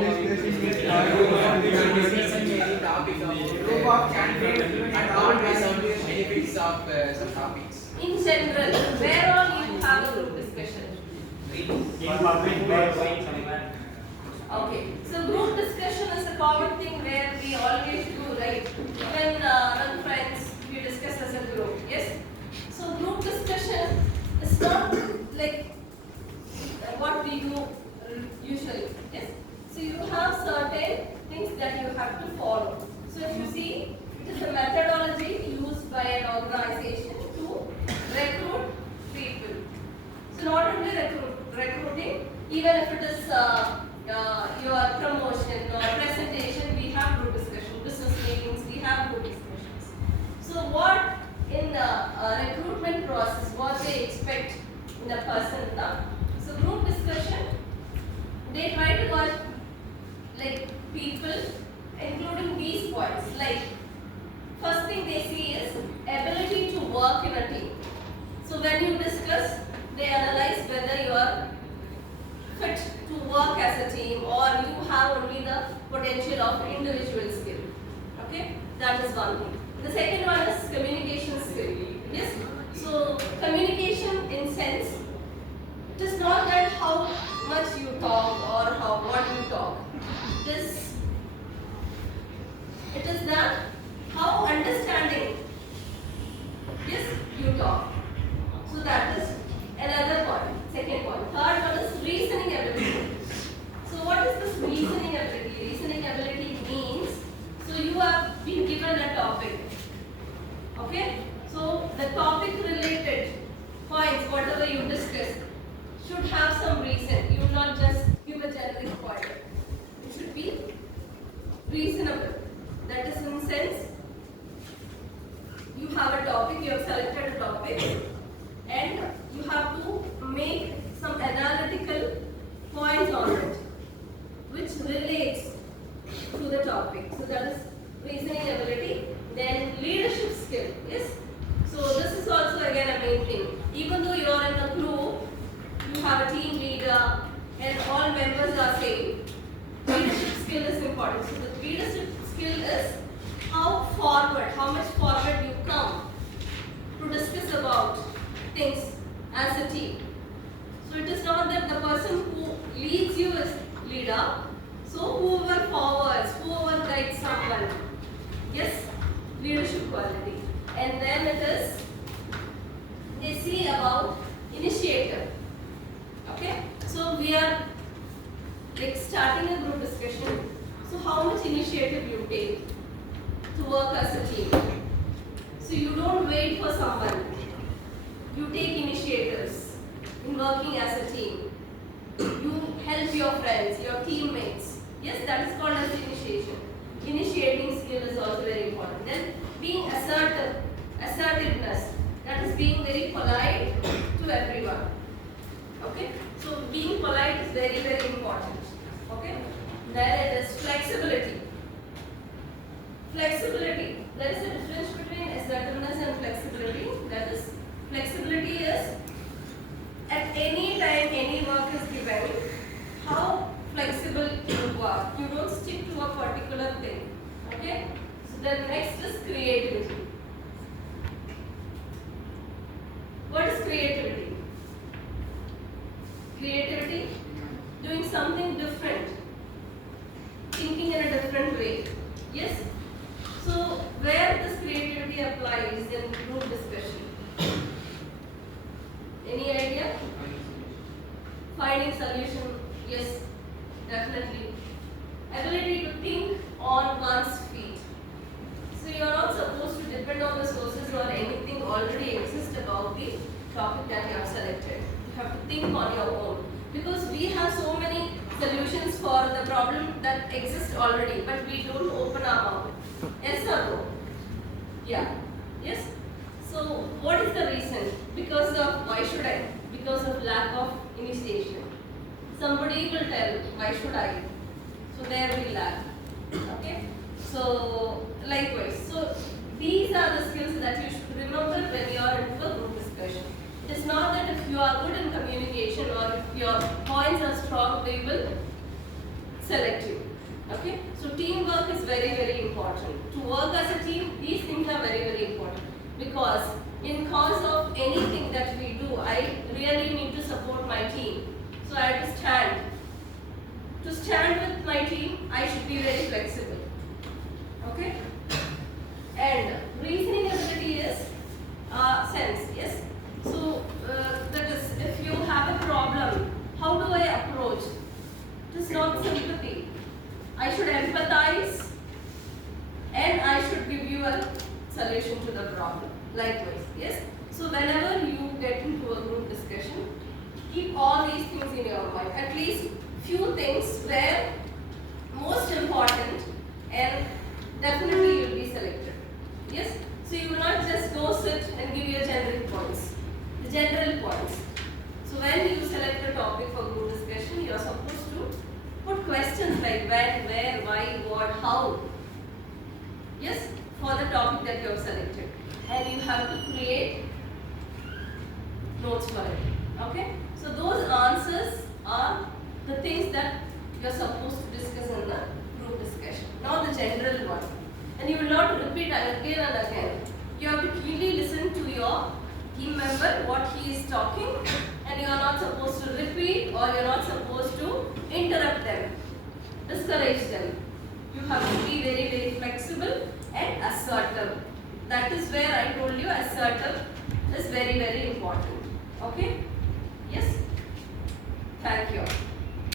Group of candidates and always benefits of some topics. In general, where all you have a group discussion? In public or going somewhere. Okay, so group discussion is a common thing where we always do, right? Even among friends, we discuss as a group, yes? So group discussion is not like what we do usually, yes? So you have certain things that you have to follow. So if you see, it is a methodology used by an organization to recruit people. So not only recruiting, even if it is your promotion or presentation, we have group discussion. Business meetings, we have group discussions. So what in the recruitment process, what they expect in a person now? So group discussion, they try to watch like people, including these points. Like first thing they see is ability to work in a team. So when you discuss, they analyze whether you are fit to work as a team or you have only the potential of individual skill. Okay, that is one thing. The second one is communication skill. Yes. So communication in sense, it is not that how much you talk or what you talk. It is that how understanding, yes, you talk. So that is another point, second point. Third one is reasoning ability. So what is this reasoning ability? Reasoning ability means, so you have been given a topic. Okay? So the topic related points, whatever you discuss, should have some reason. You will not just give a generic point. It should be reasonable. That is in sense, you have a topic, you have selected a topic, and you have to make some analytical points on it, which relates to the topic. So that is reasoning ability. Then leadership skill. Yes. So this is also again a main thing. Even though you are in a group, you have a team leader, and all members are same. Leadership skill is important. So the leadership skill is how much forward you come to discuss about things as a team. So it is not that the person who leads you is leader. So whoever forwards, whoever guides someone, yes, leadership quality. And then it is, they see about initiative. Okay, so we are like starting a group discussion. So how much initiative you take to work as a team? So you don't wait for someone. You take initiatives in working as a team. You help your friends, your teammates. Yes, that is called as initiation. Initiating skill is also very important. Then being assertiveness. That is being very polite to everyone. Okay, so being polite is very, very important. Okay, then it is flexibility. Flexibility. There is a difference between assertiveness and flexibility. That is, flexibility is at any time any work is given, how flexible you are. You don't stick to a particular thing. Okay, so then next is creativity. What is creativity? Creativity, doing something different, thinking in a different way. Yes? So, where this creativity applies in group discussion? Any idea? Finding solution, yes, definitely. Ability to think on one's feet. So, you are not supposed to depend on the sources or anything already exists about the topic that you have selected. You have to think on your own, because we have so many solutions for the problem that exists already, but we don't open our mouth. Yes or no? Yeah. Yes? So what is the reason? Because of, why should I? Because of lack of initiation. Somebody will tell, why should I? So there we lack. Okay? So likewise. So these are the skills that you should remember when you are into a group discussion. It is not that if you are good in communication or if your points are strong, they will select you. Okay, so teamwork is very, very important. To work as a team, these things are very, very important, because in cause of anything that we do, I really need to support my team. So I have to stand. To stand with my team, I should be very flexible. Okay, and reasoning ability is sense. Yes. So that is, if you have a problem, how do I approach? It is not sympathy. I should empathize and I should give you a solution to the problem. Likewise, yes. So whenever you get into a group discussion, keep all these things in your mind. At least few things where most important, and definitely you will be selected. Yes. So you will not just go sit and give your generic points. The general points. So when you select a topic for group discussion, you are supposed to put questions like when, where, why, what, how. Yes, for the topic that you have selected. And you have to create notes for it. Okay? So those answers are the things that you are supposed to discuss in the group discussion. Now the general one. And you will not repeat again and again. You have to keenly listen to your team member, what he is talking, and you are not supposed to repeat, or you are not supposed to interrupt them, discourage them. You have to be very, very flexible and assertive. That is where I told you assertive is very, very important.